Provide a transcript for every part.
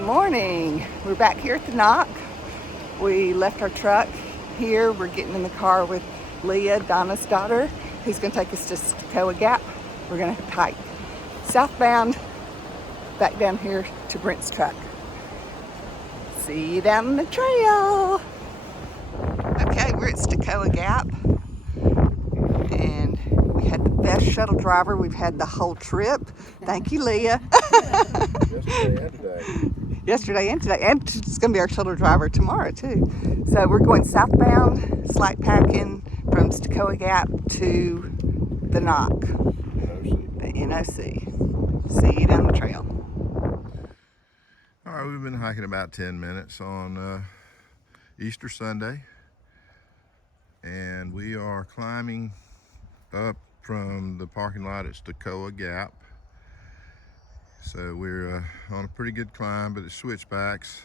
Good morning. We're back here at the NOC. We left our truck here. We're getting in the car with Leah, Donna's daughter, who's going to take us to Stecoah Gap. We're going to hike southbound back down here to Brent's truck. See you down the trail. Okay, we're at Stecoah Gap, and we had the best shuttle driver we've had the whole trip. Thank you, Leah. Yesterday and today, and it's going to be our shuttle driver tomorrow too. So we're going southbound, slack packing from Stecoah Gap to the NOC, the NOC. See you down the trail. All right, we've been hiking about 10 minutes on Easter Sunday, and we are climbing up from the parking lot at Stecoah Gap. So we're on a pretty good climb, but it's switchbacks,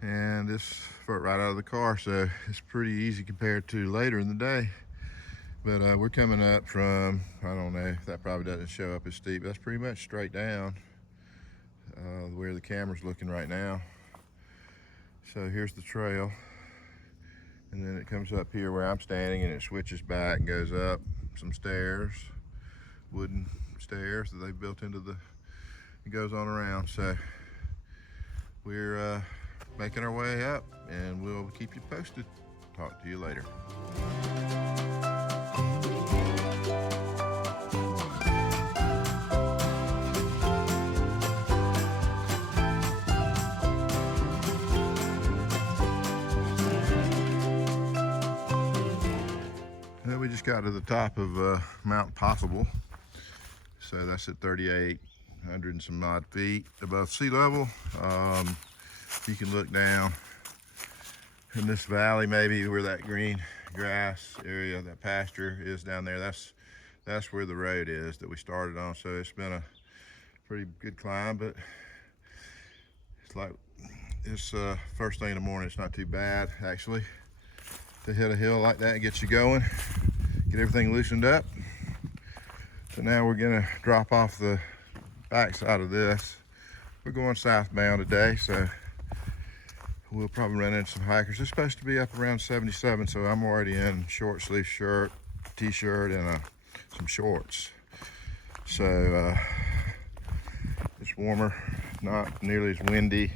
and it's right out of the car, so it's pretty easy compared to later in the day. But we're coming up from, I don't know, that probably doesn't show up as steep. That's pretty much straight down where the camera's looking right now. So here's the trail, and then it comes up here where I'm standing, and it switches back and goes up some stairs, wooden stairs that they've built into the, it goes on around. So we're making our way up, and we'll keep you posted. Talk to you later. We just got to the top of Mount Possible, so that's at 3,800 and some odd feet above sea level. You can look down in this valley, maybe where that green grass area, that pasture is down there. That's where the road is that we started on. So it's been a pretty good climb, but it's like it's first thing in the morning. It's not too bad actually to hit a hill like that and get you going, get everything loosened up. So now we're gonna drop off the back side of this. We're going southbound today, so we'll probably run into some hikers. It's supposed to be up around 77, so I'm already in short sleeve shirt, t-shirt, and some shorts. So it's warmer, not nearly as windy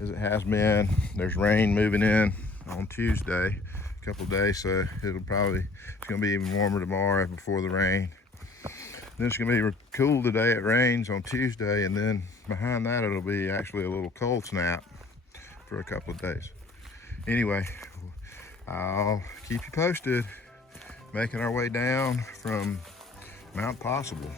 as it has been. There's rain moving in on Tuesday, a couple of days, so it's gonna be even warmer tomorrow before the rain. Then it's gonna be cool today. It rains on Tuesday, and then behind that it'll be actually a little cold snap for a couple of days. Anyway, I'll keep you posted, making our way down from Mount Possible.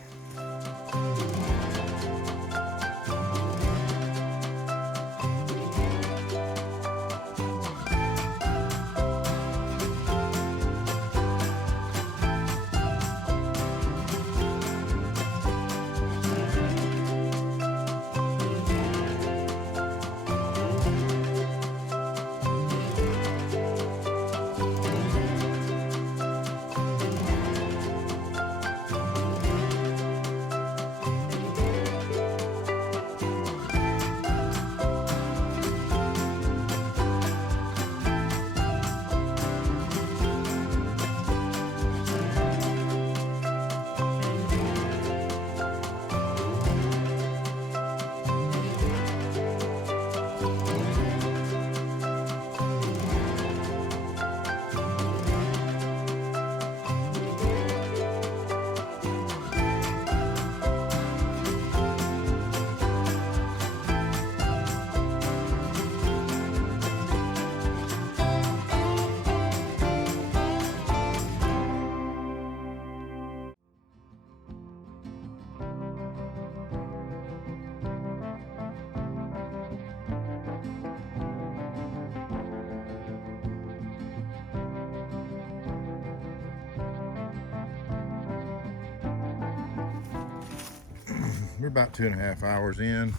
We're about 2.5 hours in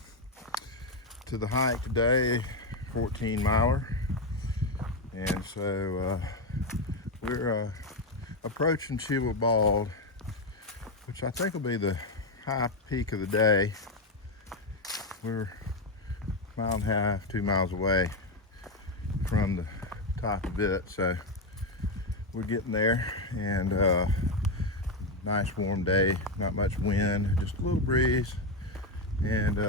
to the hike today, 14 miler. And so we're approaching Cheoah Bald, which I think will be the high peak of the day. We're mile and a half, 2 miles away from the top of it. So we're getting there, and nice warm day, not much wind, just a little breeze, and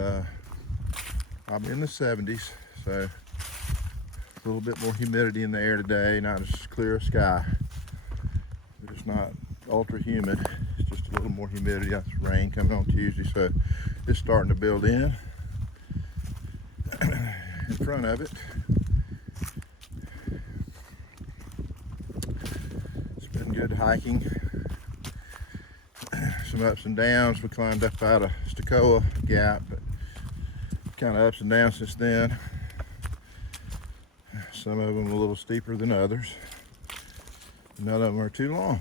I'm in the 70s, so a little bit more humidity in the air today, not as clear a sky, but it's not ultra humid, it's just a little more humidity. That's rain coming on Tuesday, so it's starting to build in front of it. It's been good hiking, some ups and downs. We climbed up out of Stecoah Gap, but kind of ups and downs since then. Some of them a little steeper than others. None of them are too long,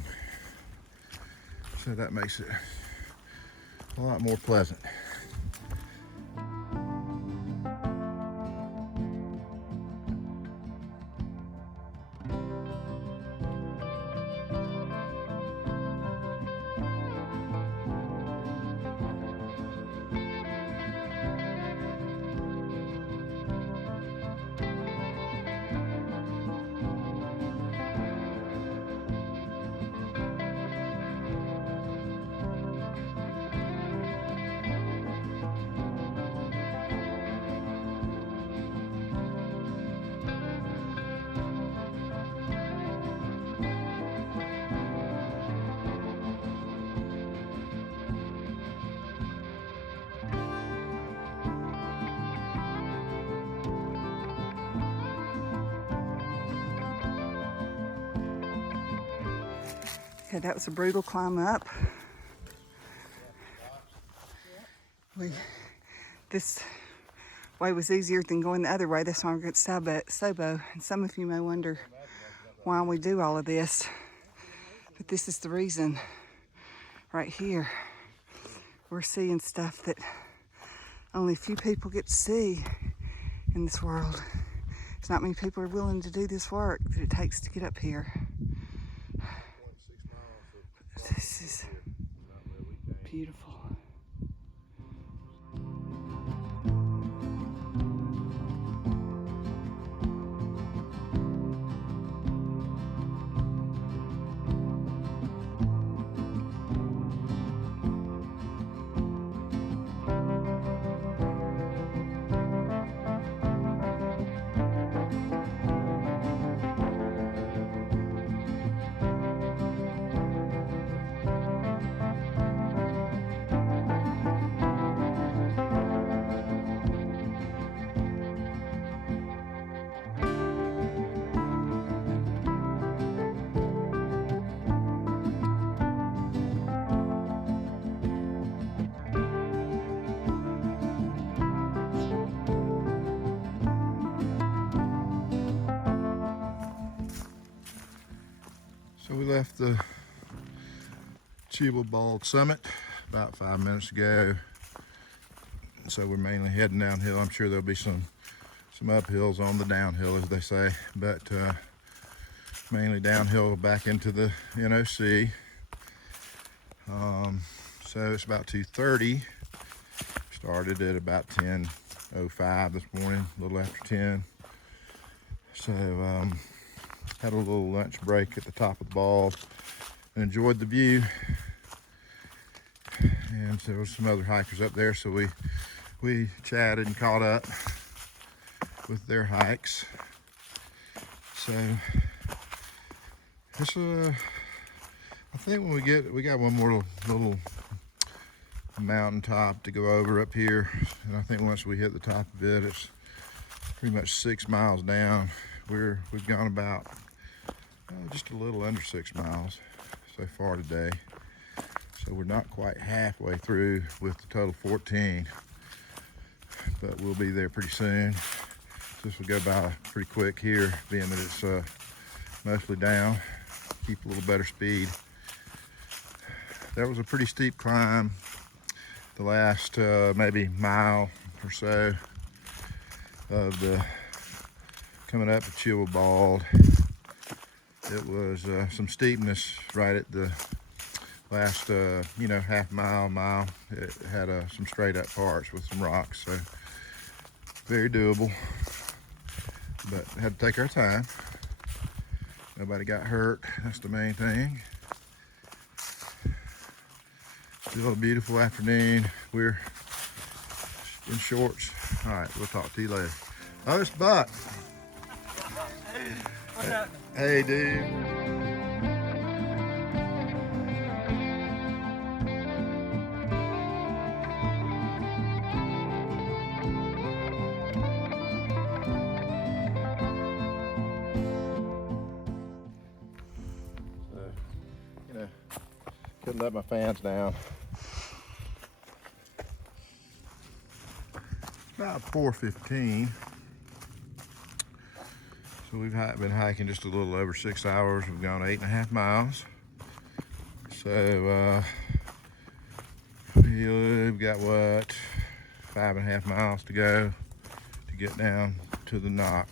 so that makes it a lot more pleasant. Okay, that was a brutal climb up. This way was easier than going the other way. That's why we're at SOBO. And some of you may wonder why we do all of this. But this is the reason right here. We're seeing stuff that only a few people get to see in this world. There's not many people are willing to do this work that it takes to get up here. This is beautiful. So we left the Cheoah Bald summit about 5 minutes ago. So we're mainly heading downhill. I'm sure there'll be some uphills on the downhill, as they say, but mainly downhill back into the NOC. So it's about 2:30. Started at about 10:05 this morning, a little after 10. So had a little lunch break at the top of the Bald and enjoyed the view. And there was some other hikers up there, so we chatted and caught up with their hikes. So it's I think when we got one more little mountain top to go over up here, and I think once we hit the top of it, it's pretty much 6 miles down. We've gone about just a little under 6 miles so far today. So we're not quite halfway through with the total 14, but we'll be there pretty soon. This will go by pretty quick here, being that it's mostly down. Keep a little better speed. That was a pretty steep climb. The last maybe mile or so of the coming up to Cheoah Bald. It was some steepness right at the last half mile. It had some straight up parts with some rocks, so very doable, but had to take our time. Nobody got hurt, that's the main thing. Still a beautiful afternoon. We're in shorts. All right, we'll talk to you later. Oh, it's Buck. What's up? Hey, dude. Couldn't let my fans down. About 4:15. So we've been hiking just a little over 6 hours. We've gone 8.5 miles. So we've got what, 5.5 miles to go to get down to the NOC.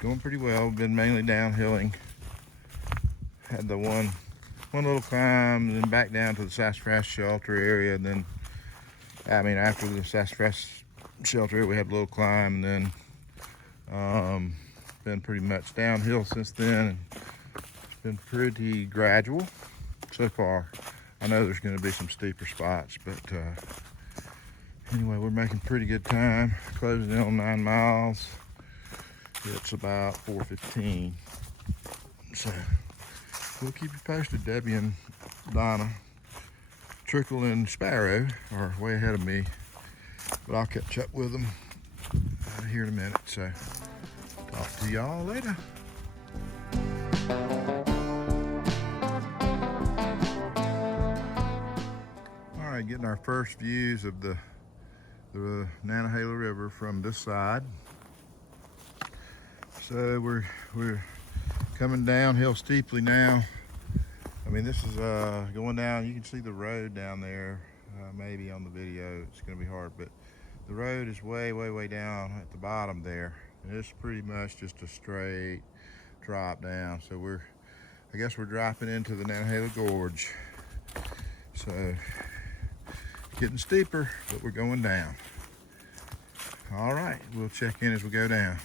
Going pretty well. We've been mainly downhilling. Had the one little climb, and then back down to the sassafras shelter area, and then after the sassafras shelter area we had a little climb, and then been pretty much downhill since then. It's been pretty gradual so far. I know there's going to be some steeper spots, but anyway, we're making pretty good time. Closing in on 9 miles. It's about 4:15. So we'll keep you posted. Debbie and Donna, Trickle and Sparrow are way ahead of me, but I'll catch up with them here in a minute. So talk to y'all later. All right, getting our first views of the Nantahala River from this side. So we're coming downhill steeply now. I mean, this is going down. You can see the road down there. Maybe on the video it's going to be hard, but the road is way down at the bottom there, and it's pretty much just a straight drop down. So I guess we're dropping into the Nantahala Gorge. So getting steeper, but we're going down. All right, we'll check in as we go down.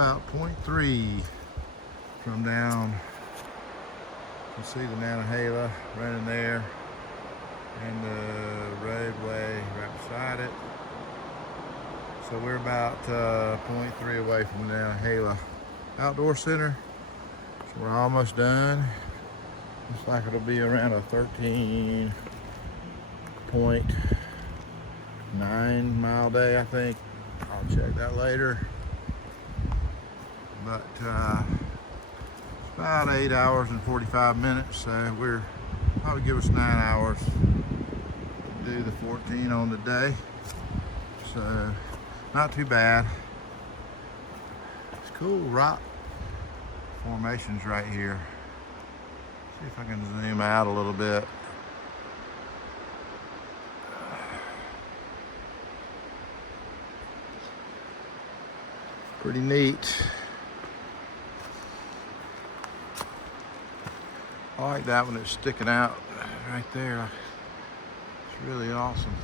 about 0.3 from down. You can see the Nantahala running there and the roadway right beside it. So we're about 0.3 away from the Nantahala Outdoor Center. So we're almost done. Looks like it'll be around a 13.9 mile day, I think. I'll check that later. But it's about 8 hours and 45 minutes, so we're probably give us 9 hours to do the 14 on the day. So not too bad. It's cool rock formations right here. See if I can zoom out a little bit. Pretty neat. I like that one that's sticking out right there. It's really awesome.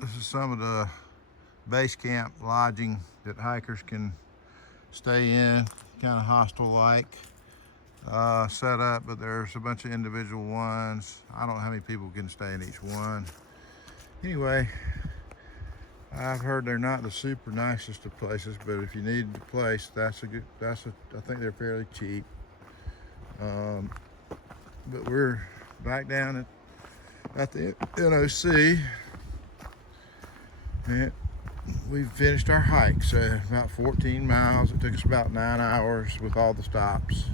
This is some of the base camp lodging that hikers can stay in, kind of hostel-like setup, but there's a bunch of individual ones. I don't know how many people can stay in each one. Anyway, I've heard they're not the super nicest of places, but if you need the place, I think they're fairly cheap. But we're back down at the NOC. And we've finished our hike, so about 14 miles. It took us about 9 hours with all the stops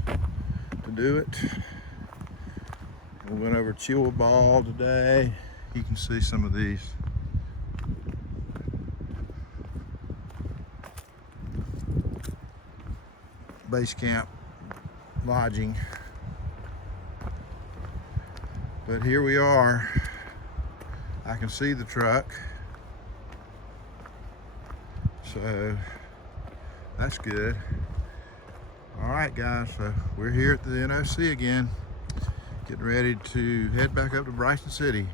to do it. We went over Cheoah Bald today. You can see some of these. Base camp lodging. But here we are. I can see the truck. So that's good. All right, guys, so we're here at the NOC again, getting ready to head back up to Bryson City.